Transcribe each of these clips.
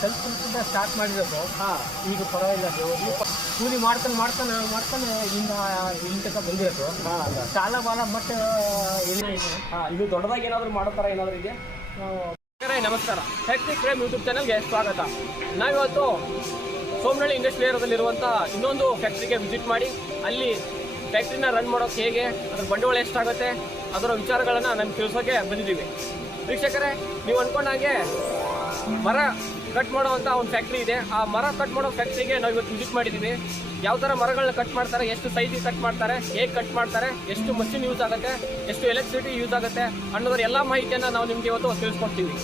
ಸ್ವಲ್ಪ ಸ್ಟಾರ್ಟ್ ಮಾಡಿರೋದು. ಈಗ ಪರವಾಗಿಲ್ಲ, ಕೂಲಿ ಮಾಡ್ತಾನೆ ಇಲ್ಲಿ ತನಕ ಬಂದಿರೋದು. ಸಾಲ ಬಾಲ ಮತ್ತೆ ಇದು ದೊಡ್ಡದಾಗಿ ಏನಾದರೂ ಮಾಡೋ ಏನಾದರೂ ಇದೆ. ನಮಸ್ಕಾರ, ಫ್ಯಾಕ್ಟ್ರಿ ಕ್ರೈಮ್ ಯೂಟ್ಯೂಬ್ ಚಾನಲ್ಗೆ ಸ್ವಾಗತ. ನಾವಿವತ್ತು ಸೋಮನಹಳ್ಳಿ ಇಂಡಸ್ಟ್ರಿ ಏರಿಯಾದಲ್ಲಿರುವಂಥ ಇನ್ನೊಂದು ಫ್ಯಾಕ್ಟ್ರಿಗೆ ವಿಸಿಟ್ ಮಾಡಿ ಅಲ್ಲಿ ಫ್ಯಾಕ್ಟ್ರಿನ ರನ್ ಮಾಡೋಕ್ಕೆ ಹೇಗೆ, ಅದ್ರ ಬಂಡವಾಳ ಎಷ್ಟಾಗುತ್ತೆ, ಅದರ ವಿಚಾರಗಳನ್ನು ನಮ್ಗೆ ತಿಳಿಸೋಕೆ ಬಂದಿದ್ದೀವಿ. ವೀಕ್ಷಕರೇ, ನೀವು ಅಂದ್ಕೊಂಡಾಗೆ ಮರ ಕಟ್ ಮಾಡುವಂಥ ಒಂದು ಫ್ಯಾಕ್ಟ್ರಿ ಇದೆ. ಆ ಮರ ಕಟ್ ಮಾಡೋ ಫ್ಯಾಕ್ಟ್ರಿಗೆ ನಾವು ಇವತ್ತು ವಿಸಿಟ್ ಮಾಡಿದ್ದೀವಿ. ಯಾವ ಥರ ಮರಗಳನ್ನ ಕಟ್ ಮಾಡ್ತಾರೆ, ಎಷ್ಟು ಸೈಜಿಗೆ ಕಟ್ ಮಾಡ್ತಾರೆ, ಹೇಗೆ ಕಟ್ ಮಾಡ್ತಾರೆ, ಎಷ್ಟು ಮಷಿನ್ ಯೂಸ್ ಆಗುತ್ತೆ, ಎಷ್ಟು ಎಲೆಕ್ಟ್ರಿಸಿಟಿ ಯೂಸ್ ಆಗುತ್ತೆ ಅನ್ನೋದ್ರ ಎಲ್ಲ ಮಾಹಿತಿಯನ್ನು ನಾವು ನಿಮಗೆ ಇವತ್ತು ತಿಳಿಸ್ಕೊಡ್ತೀವಿ.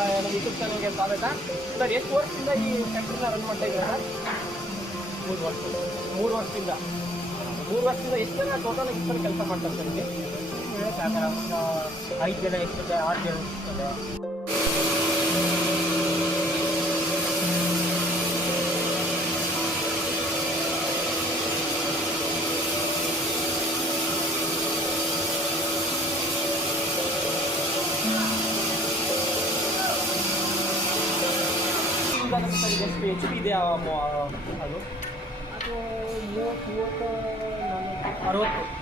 ನಮ್ಮ ಯೂಟ್ಯೂಬ್ ಚಾನಲ್ಗೆ ಸ್ವಾಗತ. ಸರ್, ಎಷ್ಟು ವರ್ಷದಿಂದ ಈ ಫ್ಯಾಕ್ಟ್ರಿನ ರನ್ ಮಾಡ್ತಾ ಇದ್ದೀರಾ? 3 ವರ್ಷದಿಂದ. 3 ವರ್ಷದಿಂದ ಎಷ್ಟು ಜನ ಟೋಟಲ್ ಎಷ್ಟು ಜನ ಕೆಲಸ ಮಾಡ್ತಾರೆ ಸರ್? ನಿಮಗೆ ಹೇಳೋಕ್ಕಾಗಲ್ಲ, ಒಂದು 5 ಜನ ಇರ್ತದೆ, 6 ಜನ ಇರ್ತದೆ. ಎಷ್ಟು ಎಚ್ ಪಿ ಇದೆ ಅದು?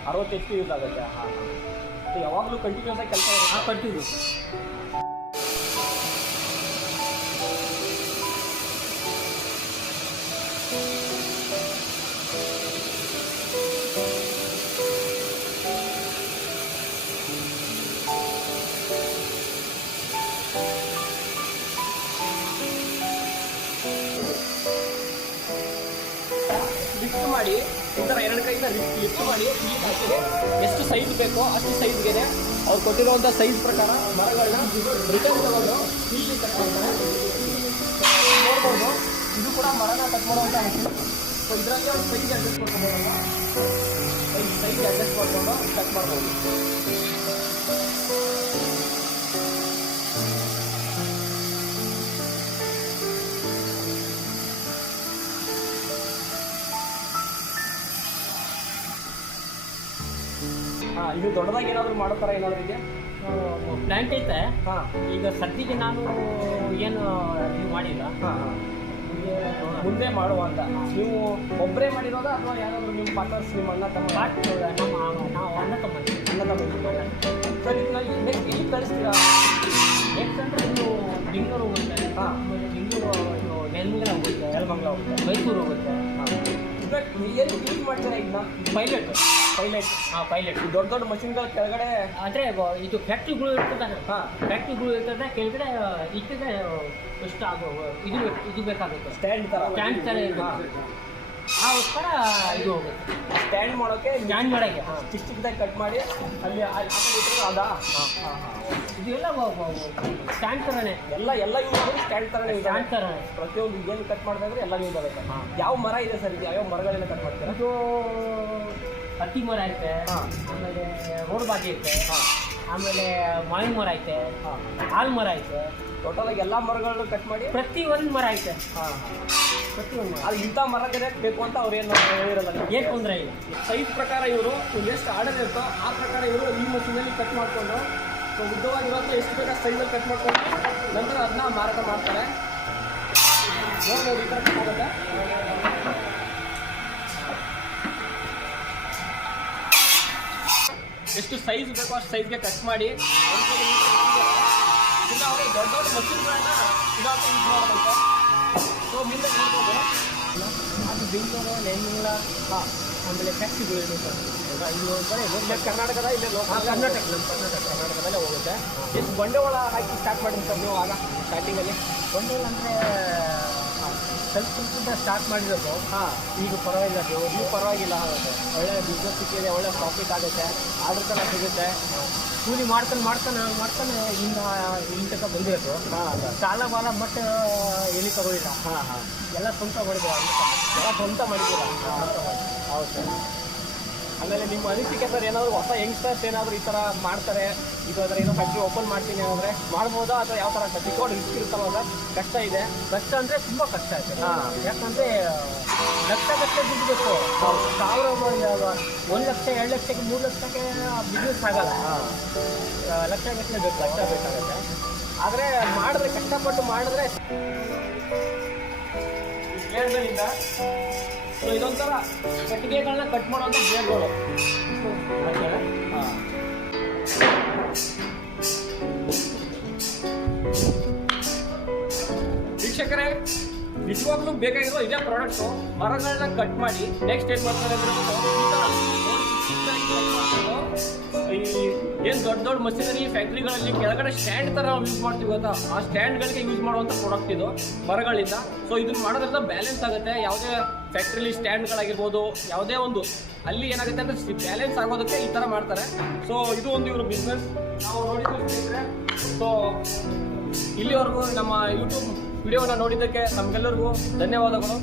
60 ಎಚ್ ಪಿ ಯೂಸ್ ಆಗುತ್ತೆ. ಯಾವಾಗಲೂ ಕಂಟಿನ್ಯೂಸ್ ಆಗಿ ಕೆಲಸ ಕಂಟಿನ್ಯೂ. ಲಿಫ್ಟ್ ಮಾಡಿ ಈ ಥರ 2 ಕೈಯಿಂದ ಲಿಫ್ಟ್ ಮಾಡಿ ಎಷ್ಟು ಸೈಜ್ ಬೇಕೋ ಅಷ್ಟು ಸೈಜ್ಗೆ ಅವ್ರು ಕೊಟ್ಟಿರುವಂಥ ಸೈಜ್ ಪ್ರಕಾರ ಮರಗಳನ್ನ ರಿಟರ್ನ್ ತಗೊಂಡು ಇಲ್ಲಿ ಕಟ್ ಮಾಡ್ತಾರೆ. ನೋಡ್ಬೋದು, ಇದು ಕೂಡ ಮರನ ಕಟ್ ಮಾಡುವಂಥ ಮಷಿನ್. ಸೊ ಇದರಲ್ಲಿ ಒಂದು ಸೈಜ್ ಅಡ್ಜಸ್ಟ್ ಮಾಡ್ಕೊಬೋದಲ್ಲ, ಸೈಜ್ ಅಡ್ಜಸ್ಟ್ ಮಾಡಿಕೊಂಡು ಕಟ್ ಮಾಡ್ಬೋದು. ಇದು ದೊಡ್ಡದಾಗಿ ಏನಾದರೂ ಮಾಡೋ ಥರ ಏನಾದರೂ ಇದೆ. ಪ್ಲ್ಯಾಂಟ್ ಐತೆ. ಈಗ ಸದ್ಯಕ್ಕೆ ನಾನು ಏನು ಇದು ಮಾಡಿಲ್ಲ. ಮುಂದೆ ಮಾಡುವಂತ ನೀವು ಒಬ್ಬರೇ ಮಾಡಿರೋದಾ ಅಥವಾ ಯಾರಾದರೂ ನಿಮ್ಮ ಪಾರ್ಟ್ನರ್ಸ್, ನಿಮ್ಮ ಅಣ್ಣ ತಮ್ಮ? ನಾವು ಅಣ್ಣ ತಮ್ಮ. ಸರ್, ಇದನ್ನ ನೆಕ್ಸ್ಟ್ ಎಲ್ಲಿ ಕಳಿಸ್ತೀರಾ? ನೆಕ್ಸ್ಟ್ ಅಂದರೆ ಇದು ಬೆಂಗಳೂರು ಹೋಗುತ್ತೆ. ಬೆಂಗಳೂರು, ಇದು ನೆಲಮಂಗಲ ಹೋಗುತ್ತೆ, ಮೈಸೂರು ಹೋಗುತ್ತೆ. ಏನು ಯೂಸ್ ಮಾಡ್ತಾರೆ ಇದನ್ನ? ಪೈಲಟ್. ಪೈಲಟ್ ದೊಡ್ಡ ಮಷಿನ್ಗಳ ಕೆಳಗಡೆ ಅಂದರೆ ಇದು ಫ್ಯಾಕ್ಟ್ರಿಗಳು ಇರ್ತದೆ. ಫ್ಯಾಕ್ಟ್ರಿಗಳು ಇರ್ತದೆ, ಕೆಳಗಡೆ ಇಟ್ಟಿಗೆ ಎಷ್ಟು ಆಗೋ ಇದು ಬೇಕಾಗುತ್ತೆ. ಸ್ಟ್ಯಾಂಡ್ ಥರ ಇರುತ್ತೆ. ಆಗೋಸ್ಕರ ಇದು ಹೋಗುತ್ತೆ. ಸ್ಟ್ಯಾಂಡ್ ಮಾಡೋಕ್ಕೆ ಚಿಕ್ಕದಾಗಿ ಕಟ್ ಮಾಡಿ ಅಲ್ಲಿ ಅದಾ ಇದೆಲ್ಲ ಸ್ಟ್ಯಾಂಡ್ ಥರನೇ. ಎಲ್ಲ ಯೂಸ್ ಆಗೋದು ಸ್ಟ್ಯಾಂಡ್ ಥರನೇ. ಪ್ರತಿಯೊಂದು ಏನು ಕಟ್ ಮಾಡಿದ್ರೆ ಎಲ್ಲ ಯೂಸ್ ಆಗುತ್ತೆ. ಯಾವ ಮರ ಇದೆ ಸರ್? ಇದು ಯಾವ್ಯಾವ ಮರಗಳನ್ನ ಕಟ್ ಮಾಡ್ತೀರಾ? ಇದು ಹತ್ತಿ ಮರ ಐತೆ, ಆಮೇಲೆ ರೋಡ್ ಬಾಜಿ ಐತೆ, ಆಮೇಲೆ ಮಾವಿನ ಮರ ಐತೆ, ಹಾಲು ಮರ ಐತೆ. ಟೋಟಲಾಗಿ ಎಲ್ಲ ಮರಗಳನ್ನು ಕಟ್ ಮಾಡಿ ಪ್ರತಿಯೊಂದು ಮರ ಐತೆ. ಪ್ರತಿಯೊಂದು ಮರ. ಅದು ಇಂಥ ಮರಗಳೇ ಬೇಕು ಅಂತ ಅವ್ರು ಏನು ಹೇಳಿರಲ್ಲ, ಏನು ತೊಂದರೆ ಇಲ್ಲ. ಸೈಜ್ ಪ್ರಕಾರ ಇವರು ಎಷ್ಟು ಆರ್ಡರ್ ಇರುತ್ತೋ ಆ ಪ್ರಕಾರ ಇವರು ಈ ಮಷೀನಲ್ಲಿ ಕಟ್ ಮಾಡಿಕೊಂಡು ಉದ್ದವಾಗಿರೋದು ಎಷ್ಟು ಬೇಕಾದ ಸೈಜಲ್ಲಿ ಕಟ್ ಮಾಡಿಕೊಂಡು ನಂತರ ಅದನ್ನ ಮಾರಾಟ ಮಾಡ್ತಾರೆ. ನೋಡ್ಬೋದು, ಈ ಥರ ಆಗುತ್ತೆ. ಎಷ್ಟು ಸೈಜ್ ಬೇಕೋ ಅಷ್ಟು ಸೈಜ್ಗೆ ಕಟ್ ಮಾಡಿ ಇದನ್ನ ಅವರು ದೊಡ್ಡ ಮಷೀನ್ಗಳನ್ನ ಇದಾಗಿ ಯೂಸ್ ಮಾಡೋದಂತೆ. ಸೊ ಮುಂದೆ ನೋಡ್ಬೋದು, ಅದು ಬೆಂಗಳೂರು, ನೆಲಮಂಗಲ, ಆಮೇಲೆ ಫ್ಯಾಕ್ಟ್ರಿಗಳು ಇರುತ್ತೆ. ಇಲ್ಲೇ ಕರ್ನಾಟಕದ ಇಲ್ಲೇ ಕರ್ನಾಟಕದಲ್ಲೇ ಹೋಗುತ್ತೆ. ಎಷ್ಟು ಬಂಡವಾಳ ಹಾಕಿ ಸ್ಟಾರ್ಟ್ ಮಾಡಿದ್ರಿ ಸರ್ ನೀವು ಆಗ ಸ್ಟಾರ್ಟಿಂಗಲ್ಲಿ? ಬಂಡವಾಳ ಅಂದರೆ ಸ್ವಲ್ಪ ಸ್ಟಾರ್ಟ್ ಮಾಡಿರೋದು. ಈಗ ಪರವಾಗಿಲ್ಲ, ನೀವು ಪರವಾಗಿಲ್ಲ ಆಗುತ್ತೆ. ಒಳ್ಳೆ ಬಿಸ್ನೆಸ್ ಸಿಕ್ಕಿದೆ, ಒಳ್ಳೆ ಪ್ರಾಫಿಟ್ ಆಗುತ್ತೆ, ಆರ್ಡರ್ ಥರ ಸಿಗುತ್ತೆ. ಕೂಲಿ ಮಾಡ್ತಾನೆ ಇಲ್ಲಿ ತನಕ ಬಂದಿರೋದು. ಸಾಲ ಬಾಲ ಮತ್ತೆ ಎಲ್ಲಿ ತಗೊಳ್ಳಿಲ್ಲ. ಎಲ್ಲ ಸ್ವಂತ ಮಾಡಿದ್ದೀರಾ? ಎಲ್ಲ ಸ್ವಂತ ಮಾಡಿದ್ದೀರಾ? ಹೌದು ಸರ್. ಆಮೇಲೆ ನಿಮ್ಮ ಅನಿಸಿಕೆ ಸರ್ ಏನಾದರೂ ಹೊಸ ಯಂಗ್ಸ್ಟರ್ಸ್ ಏನಾದರೂ ಈ ಥರ ಮಾಡ್ತಾರೆ, ಇದು ಅದರ ಏನೋ ಫ್ಯಾಕ್ಟ್ರಿ ಓಪನ್ ಮಾಡ್ತೀನಿ ಅಂದರೆ ಮಾಡ್ಬೋದಾ ಅಥವಾ ಯಾವ ಥರ ಸಿಕ್ಕೊಂಡು ರಿಸ್ಕ್ ಇರುತ್ತಲ್ಲ ಸರ್? ಕಷ್ಟ ಇದೆ. ಕಷ್ಟ ಅಂದರೆ ತುಂಬ ಕಷ್ಟ ಇದೆ. ಯಾಕಂದರೆ ಲಕ್ಷ ದುಡ್ಡು ಬೇಕು. 1,000 1 ಲಕ್ಷ 2 ಲಕ್ಷಕ್ಕೆ 3 ಲಕ್ಷಕ್ಕೆ ಬಿಸ್ನೆಸ್ ಆಗಲ್ಲ. ಲಕ್ಷ ಬೇಕಾಗುತ್ತೆ. ಆದರೆ ಮಾಡಿದ್ರೆ ಕಷ್ಟಪಟ್ಟು ಮಾಡಿದ್ರೆ ಬ್ಲೇಡ್ಗಳಿಂದ ಸೊ ಇದೊಂಥರ ಕಟ್ಟಿಗೆಗಳನ್ನ ಕಟ್ ಮಾಡೋಂಥ ಬ್ಲೇಡ್ಗಳು. ವೀಕ್ಷಕರೇ, ನಿಜವಾಗ್ಲೂ ಬೇಕಾಗಿರೋ ಇದೇ ಪ್ರಾಡಕ್ಟು. ಮರಗಳನ್ನ ಕಟ್ ಮಾಡಿ ನೆಕ್ಸ್ಟ್ ಏನು ಮಾಡ್ತಾರೆ ಅಂದರೆ ಏನು ದೊಡ್ಡ ದೊಡ್ಡ ಮಷಿನರಿ ಫ್ಯಾಕ್ಟ್ರಿಗಳಲ್ಲಿ ಕೆಳಗಡೆ ಸ್ಟ್ಯಾಂಡ್ ಥರ ನಾವು ಯೂಸ್ ಮಾಡ್ತೀವಿ ಗೊತ್ತಾ, ಆ ಸ್ಟ್ಯಾಂಡ್ಗಳಿಗೆ ಯೂಸ್ ಮಾಡುವಂಥ ಪ್ರಾಡಕ್ಟ್ ಇದು ಮರಗಳಿಂದ. ಸೊ ಇದನ್ನು ಮಾಡೋದ್ರಿಂದ ಬ್ಯಾಲೆನ್ಸ್ ಆಗುತ್ತೆ. ಯಾವುದೇ ಫ್ಯಾಕ್ಟ್ರಿಲಿ ಸ್ಟ್ಯಾಂಡ್ಗಳಾಗಿರ್ಬೋದು, ಯಾವುದೇ ಒಂದು ಅಲ್ಲಿ ಏನಾಗುತ್ತೆ ಅಂದರೆ ಬ್ಯಾಲೆನ್ಸ್ ಆಗೋದಕ್ಕೆ ಈ ಥರ ಮಾಡ್ತಾರೆ. ಸೊ ಇದು ಒಂದು ಇವರು ಬಿಸ್ನೆಸ್ ನಾವು ನೋಡಿದ್ರೆ. ಸೊ ಇಲ್ಲಿವರೆಗೂ ನಮ್ಮ ಯೂಟ್ಯೂಬ್ ವಿಡಿಯೋನ ನೋಡಿದ್ದಕ್ಕೆ ನಮಗೆಲ್ಲರಿಗೂ ಧನ್ಯವಾದಗಳು.